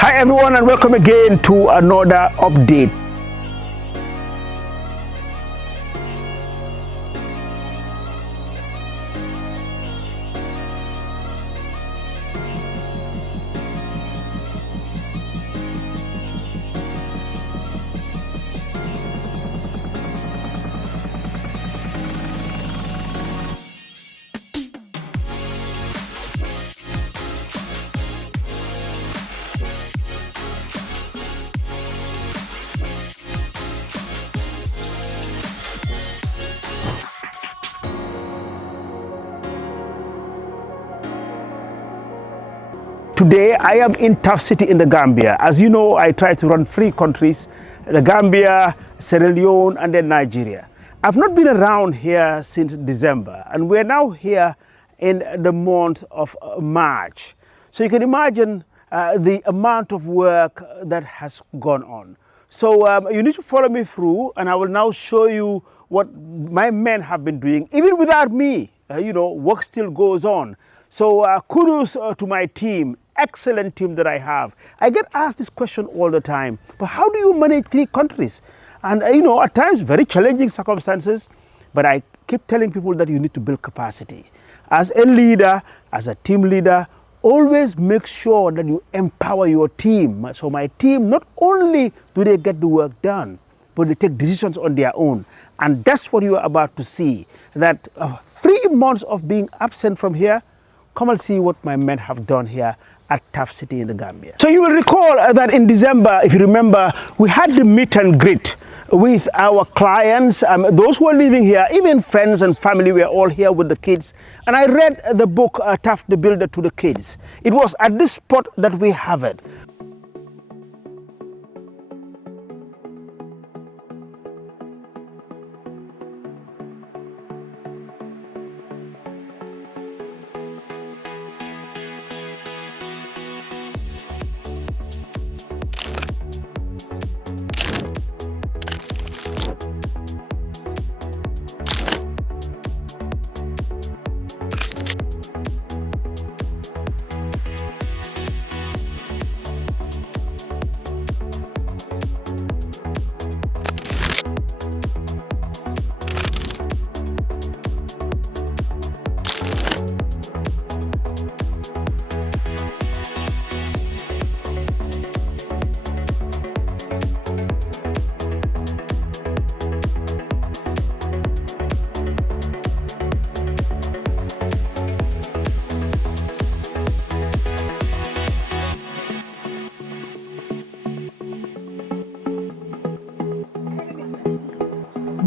Hi everyone and welcome again to another update. Today I am in TAF City in the Gambia. As you know, I try to run 3 countries, the Gambia, Sierra Leone and then Nigeria. I've not been around here since December and we're now here in the month of March. So you can imagine the amount of work that has gone on. So you need to follow me through and I will now show you what my men have been doing. Even without me, work still goes on. So kudos to my team, excellent team that I have. I get asked this question all the time, but how do you manage 3 countries? And at times very challenging circumstances, but I keep telling people that you need to build capacity. As a leader, as a team leader, always make sure that you empower your team. So my team, not only do they get the work done, but they take decisions on their own. And that's what you are about to see, that 3 months of being absent from here. Come and see what my men have done here at TAF City in the Gambia. So you will recall that in December, if you remember, we had the meet and greet with our clients, those who are living here, even friends and family were all here with the kids. And I read the book, TAF the Builder to the kids. It was at this spot that we have it.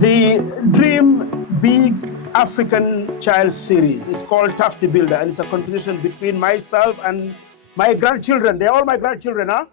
The Dream Big African Child series. It's called TAF the Builder, and it's a conversation between myself and my grandchildren. They're all my grandchildren, huh?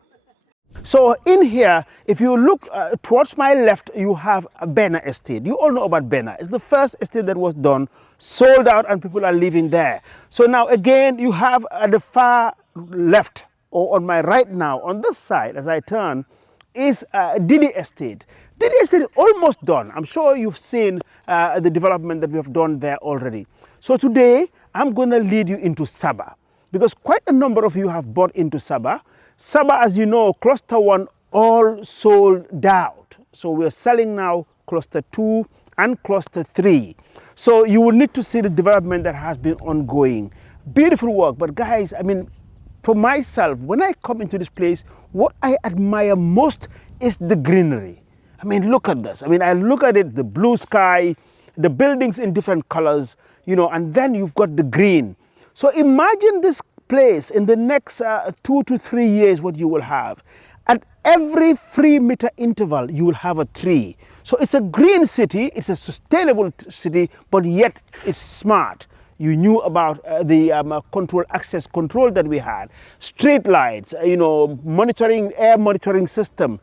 So in here, if you look towards my left, you have a Benna estate. You all know about Benna. It's the first estate that was done, sold out, and people are living there. So now again, you have at the far left, or on my right now, on this side, as I turn, is Didi estate. Didi estate is almost done. I'm sure you've seen the development that we have done there already. So today, I'm going to lead you into Saba, because quite a number of you have bought into Saba. Saba, as you know, cluster 1 all sold out. So we're selling now cluster 2 and cluster 3. So you will need to see the development that has been ongoing. Beautiful work, but guys, I mean, for myself, when I come into this place, what I admire most is the greenery. I mean, look at this. I mean, I look at it, the blue sky, the buildings in different colors, and then you've got the green. So imagine this place in the next 2 to 3 years, what you will have. At every 3-meter interval, you will have a tree. So it's a green city, it's a sustainable city, but yet it's smart. You knew about the access control that we had, street lights, monitoring, air monitoring system,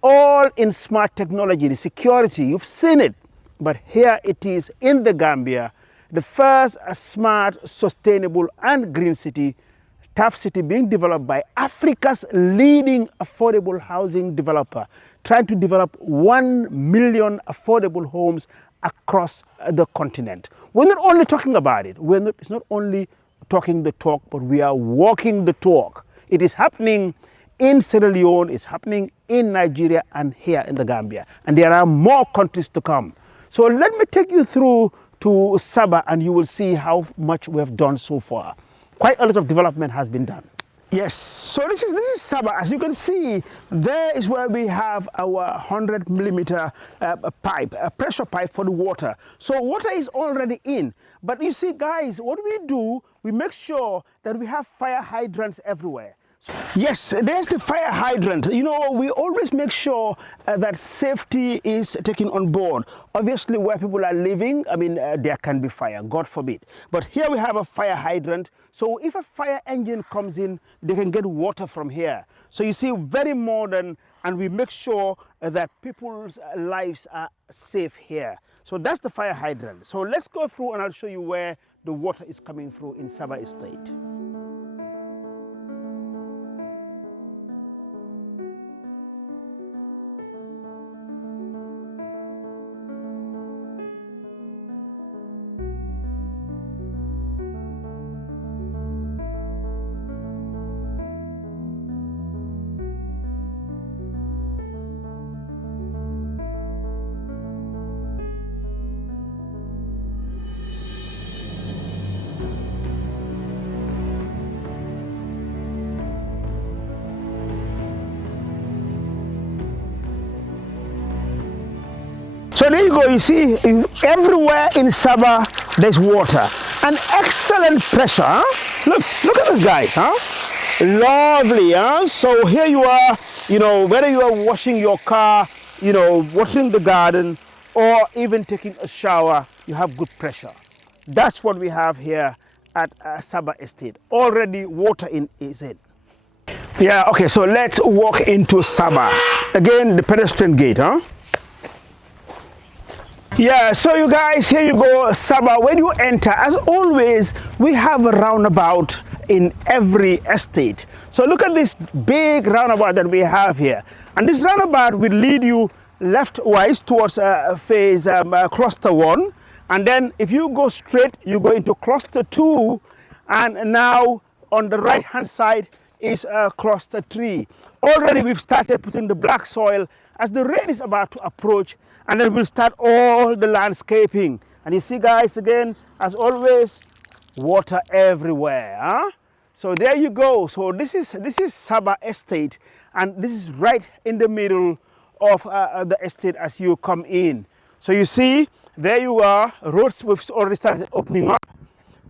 all in smart technology, the security, you've seen it. But here it is in the Gambia, the first smart, sustainable and green city, TAF City, being developed by Africa's leading affordable housing developer, trying to develop 1 million affordable homes across the continent. We're not only talking about it, it's not only talking the talk, but we are walking the talk. It is happening in Sierra Leone, it's happening in Nigeria and here in the Gambia. And there are more countries to come. So let me take you through to Saba and you will see how much we have done so far. Quite a lot of development has been done. Yes, so this is Saba. As you can see, there is where we have our 100 millimeter pipe, a pressure pipe for the water. So water is already in. But you see, guys, what we do, we make sure that we have fire hydrants everywhere. Yes, there's the fire hydrant. You know, we always make sure that safety is taken on board. Obviously, where people are living, I mean, there can be fire, God forbid. But here we have a fire hydrant. So if a fire engine comes in, they can get water from here. So you see, very modern, and we make sure that people's lives are safe here. So that's the fire hydrant. So let's go through and I'll show you where the water is coming through in Saba Estate. So there you go, you see, everywhere in Saba, there's water. And excellent pressure, huh? Look at this, guys, huh? Lovely, huh? So here you are, you know, whether you are washing your car, you know, watering the garden, or even taking a shower, you have good pressure. That's what we have here at Saba Estate. Already water is in. Yeah, okay, so let's walk into Saba. Again, the pedestrian gate, huh? Yeah, so you guys, here you go, Saba. When you enter, as always, we have a roundabout in every estate. So look at this big roundabout that we have here. And this roundabout will lead you left-wise towards phase cluster 1. And then if you go straight, you go into cluster 2. And now on the right-hand side is cluster 3. Already we've started putting the black soil as the rain is about to approach, and then we'll start all the landscaping. And you see, guys, again, as always, water everywhere, huh? So there you go. So this is Saba Estate, and this is right in the middle of the estate as you come in. So you see, there you are, roads we've already started opening up,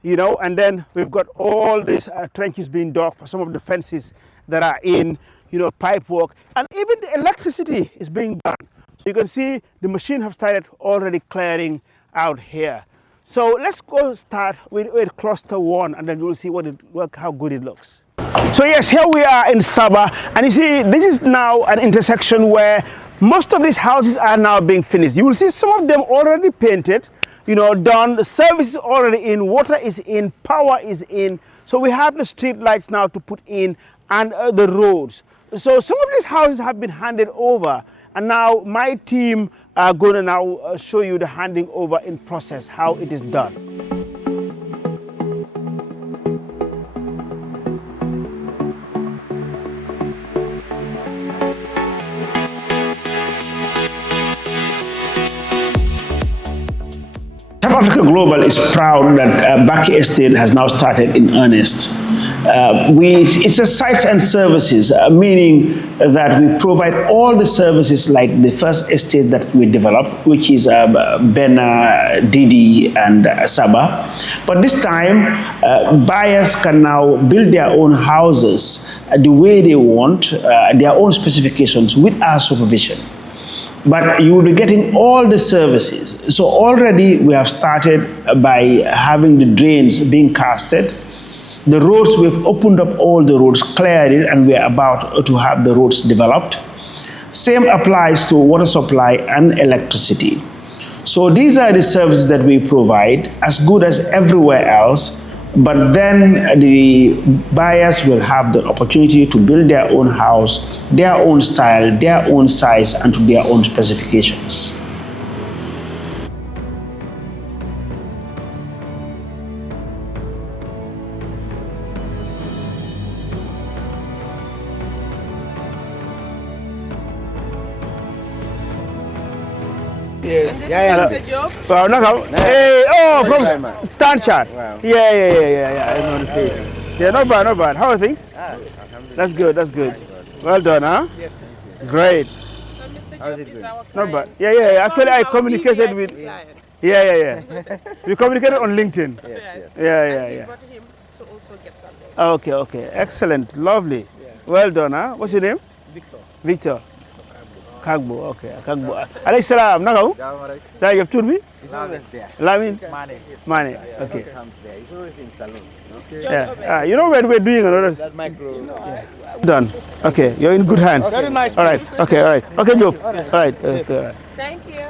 you know, and then we've got all these trenches being dug for some of the fences that are in, you know, pipe work, and even the electricity is being done. So you can see the machine have started already clearing out here. So let's go start with cluster 1, and then we'll see how good it looks. So yes, here we are in Saba, and you see this is now an intersection where most of these houses are now being finished. You will see some of them already painted, you know, done. The service is already in, water is in, power is in. So we have the street lights now to put in, and the roads. So some of these houses have been handed over, and now my team are going to now show you the handing over in process, how it is done. TAF Africa Global is proud that Baaki Estate has now started in earnest. It's a sites and services, meaning that we provide all the services like the first estate that we developed, which is Benna, Didi, and Saba. But this time, buyers can now build their own houses the way they want, their own specifications with our supervision. But you will be getting all the services. So already we have started by having the drains being casted. The roads, we've opened up all the roads, cleared it, and we are about to have the roads developed. Same applies to water supply and electricity. So these are the services that we provide, as good as everywhere else, but then the buyers will have the opportunity to build their own house, their own style, their own size, and to their own specifications. Yes. Mr. Job. Wow, naka. Hey, oh, from Stanchart. Wow. Yeah. I know the face. Yeah, not bad, not bad. How are things? That's good, that's good. Well done, huh? Yes, sir. Great. So Mr. Job is our client. Not bad. Yeah. Actually, I communicated with. Yeah. We communicated on LinkedIn. Yes. Yeah. We brought him to also get something. Okay. Excellent. Lovely. Yeah. Well done, huh? What's your name? Victor. Kagbo. Okay. Kagbo. Alayhi salam. Nakaw? That you have told me? It's always there. Lamin? Mane. Yeah, Okay. it comes there. It's always in salon. Yeah. You know when we're doing another. That micro. Done. Okay. You're in good hands. Very nice. All right. Okay, Job. All right. Thank you.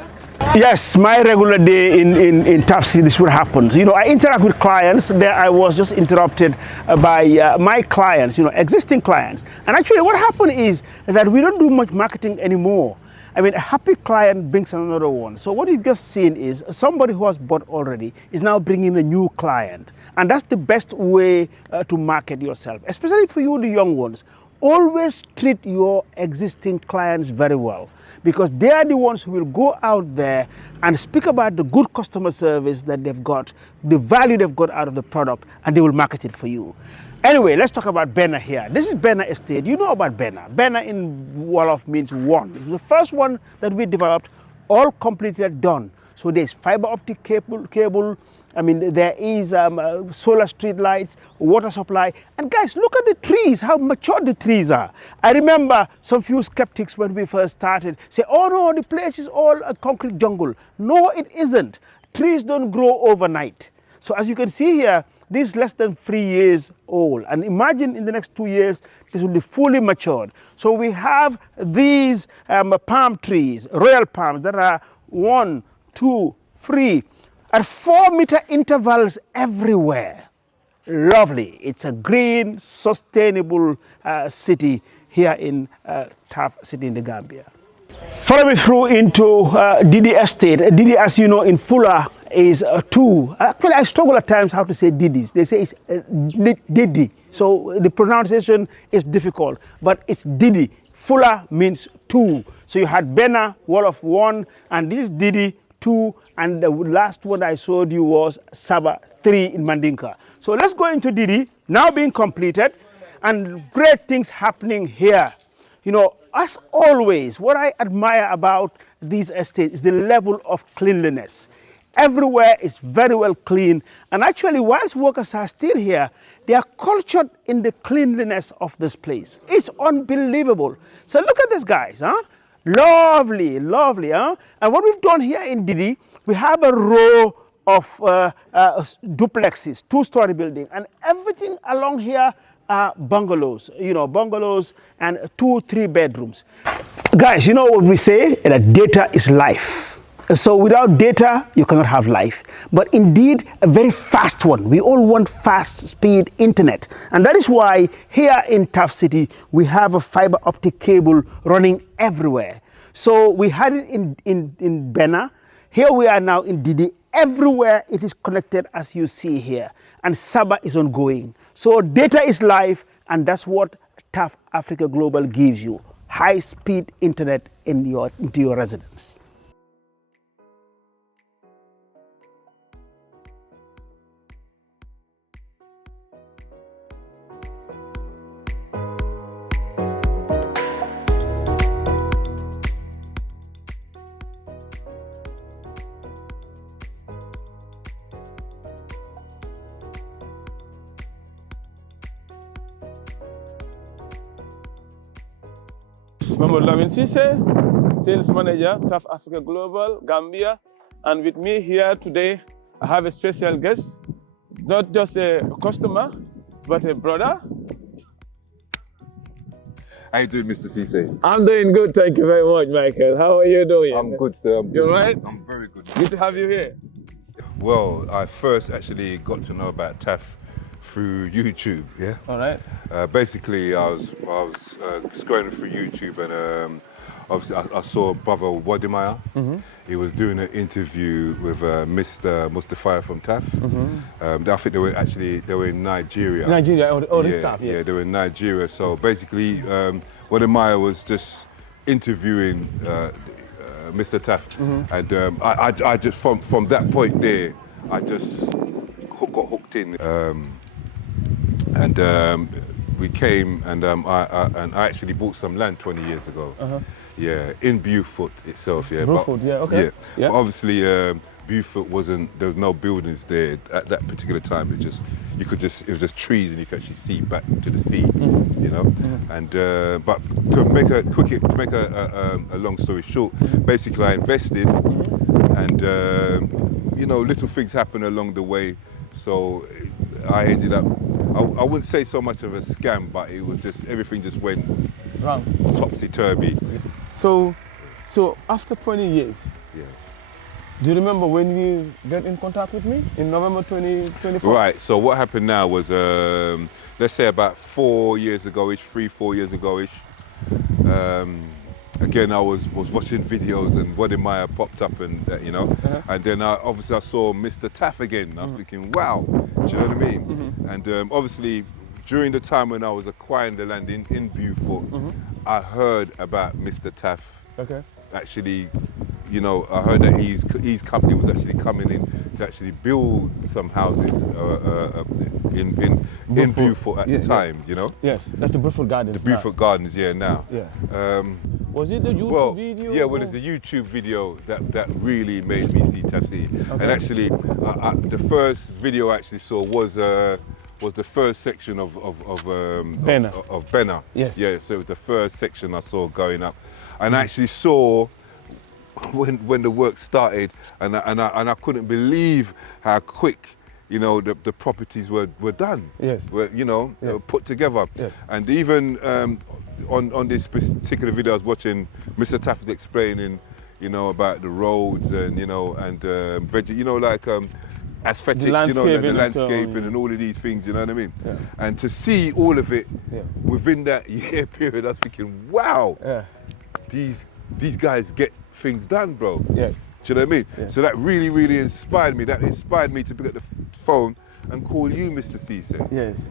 Yes, my regular day in TAF City, this would happen. You know, I interact with clients. There I was just interrupted by my clients, existing clients. And actually what happened is that we don't do much marketing anymore. I mean, a happy client brings another one. So what you've just seen is somebody who has bought already is now bringing a new client. And that's the best way to market yourself, especially for you, the young ones. Always treat your existing clients very well, because they are the ones who will go out there and speak about the good customer service that they've got, the value they've got out of the product, and they will market it for you. Anyway, let's talk about Benna here. This is Benna Estate. You know about Benna. Benna in Wolof means one. It's the first one that we developed, all completed, done. So there's fiber optic cable. I mean, there is solar street lights, water supply. And guys, look at the trees, how mature the trees are. I remember some few skeptics when we first started say, oh no, the place is all a concrete jungle. No, it isn't. Trees don't grow overnight. So as you can see here, this is less than 3 years old. And imagine in the next 2 years, this will be fully matured. So we have these palm trees, royal palms that are 1, 2, 3, at 4-meter intervals everywhere. Lovely. It's a green, sustainable city here in TAF City in the Gambia. Follow me through into Didi Estate. Didi, as you know, in Fula is 2. Actually, I struggle at times how to say Didis. They say it's Didi. So the pronunciation is difficult, but it's Didi. Fula means 2. So you had Benna, Wolof 1, and this is Didi 2, and the last one I showed you was Saba 3 in Mandinka. So let's go into Didi, now being completed, and great things happening here. You know, as always, what I admire about these estates is the level of cleanliness. Everywhere is very well clean, and actually whilst workers are still here, they are cultured in the cleanliness of this place. It's unbelievable. So look at this, guys, huh? Lovely, huh? And what we've done here in Didi, we have a row of duplexes, 2-story building, and everything along here are bungalows, bungalows and 2-3 bedrooms. Guys, you know what we say? That data is life. So without data, you cannot have life. But indeed, a very fast one. We all want fast speed internet. And that is why here in TAF City, we have a fiber optic cable running everywhere. So we had it in Benna. Here we are now in Didi. Everywhere it is connected, as you see here. And Saba is ongoing. So data is life, and that's what TAF Africa Global gives you. High-speed internet into your residence. Mohamed Lamin Cisse, Sales Manager, TAF Africa Global, Gambia. And with me here today, I have a special guest, not just a customer, but a brother. How you doing, Mr. Cisse? I'm doing good, thank you very much, Michael. How are you doing? I'm good, sir. You all right? I'm very good. Good to have you here. Well, I first actually got to know about TAF through YouTube, yeah? All right. Basically, I was scrolling through YouTube, and obviously I saw Brother Wadimaya. He was doing an interview with Mr. Mustafa from TAF. I think they were in Nigeria. Nigeria, all the yeah, stuff, yes. Yeah, they were in Nigeria. So basically, Wadimaya was just interviewing Mr. TAF, and I just from that point there, I just got hooked in, and we came and I actually bought some land 20 years ago. Yeah, in Beaufort itself. Yeah, Beaufort, yeah, okay. Yeah, but obviously Beaufort there was no buildings there at that particular time. It was just trees, and you could actually see back to the sea, you know. And but to make a long story short, basically I invested, and you know, little things happen along the way. So I ended up, I wouldn't say so much of a scam, but it was just, everything just went wrong, topsy-turvy. So after 20 years, yeah. Do you remember when you get in contact with me in November 2024? Right, so what happened now was, let's say about 4 years ago-ish, 3-4 years ago-ish. Again, I was watching videos and Wadimaya popped up, and you know, and then obviously I saw Mr. TAF again. And I was thinking, wow, do you know what I mean? And obviously, during the time when I was acquiring the land in Beaufort, I heard about Mr. TAF. Okay. Actually, you know, I heard that his company was actually coming in to actually build some houses in Beaufort at the time, you know? Yes, that's the Beaufort Gardens. The Beaufort Gardens, yeah, now. Yeah. Was it the YouTube video? Yeah, well, it's the YouTube video that really made me see TAF City. Okay. And actually, the first video I actually saw was the first section of Benna. Of Benna. Yes. Yeah, so it was the first section I saw going up. And I actually saw when the work started, and I couldn't believe how quick, you know, the properties were done. Yes. Were, you know, yes. Put together. Yes. And even on this particular video I was watching, Mr. TAF was explaining, you know, about the roads and, you know, and you know, like aesthetics, you know, like the landscaping and all of these things, you know what I mean? Yeah. And to see all of it within that year period, I was thinking, wow, these guys get things done, bro. Yeah. Do you know what I mean? Yeah. So that really, really inspired me. That inspired me to pick up the phone and call you, Mr. Cisse. Yes. Do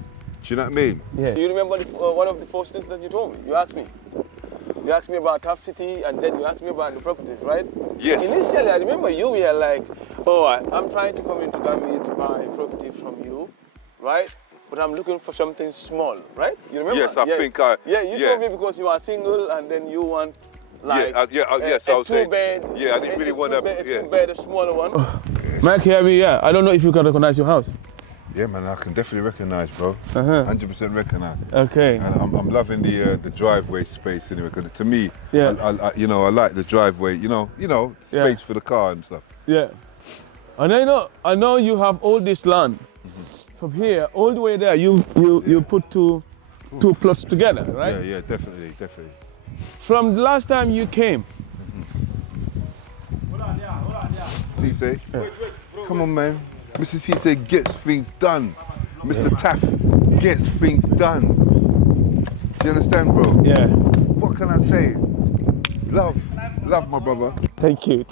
you know what I mean? Yeah. Do you remember one of the first things that you told me? You asked me. You asked me about TAF City, and then you asked me about the properties, right? Yes. Initially, I remember you were like, oh, I'm trying to come into Gambia to buy property from you, right? But I'm looking for something small, right? You remember? Yes, I think Yeah, you told me because you are single and then you want like yes, I was saying. Two-bed. Yeah, I didn't really want to. A two-bed, a smaller one. Mike, here we are. I don't know if you can recognize your house. Yeah, man, I can definitely recognize, bro. 100% recognize. Okay. And I'm loving the driveway space anyway. Because to me, yeah. I I like the driveway. You know, space for the car and stuff. Yeah. And I know you have all this land. From here all the way there, you put two plots together, right? Yeah, definitely. From the last time you came. Cisse, come on, man. Mr. Cisse gets things done. Mr. TAF gets things done. Do you understand, bro? Yeah. What can I say? Love, my brother. Thank you.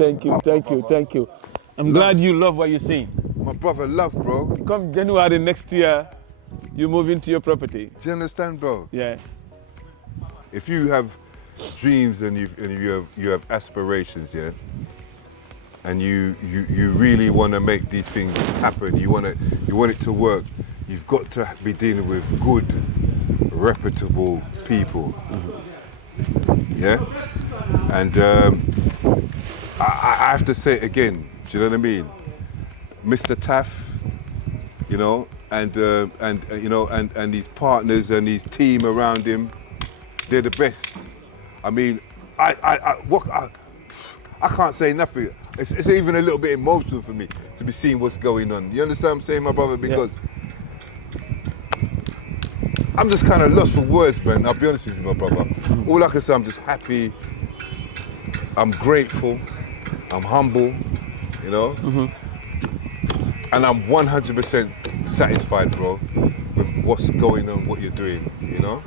I'm glad you love what you're seeing. My brother, love, bro. Come January next year, you move into your property. Do you understand, bro? Yeah. If you have dreams and you have aspirations, yeah, and you really want to make these things happen, you want it to work, you've got to be dealing with good, reputable people. Yeah, and I have to say it again. Do you know what I mean? Mr. TAF, you know, and his partners and his team around him, they're the best. I mean, I can't say nothing. It's even a little bit emotional for me to be seeing what's going on. You understand what I'm saying, my brother? Because I'm just kind of lost for words, man. I'll be honest with you, my brother. All I can say, I'm just happy. I'm grateful. I'm humble, you know? And I'm 100% satisfied, bro, with what's going on, what you're doing, you know?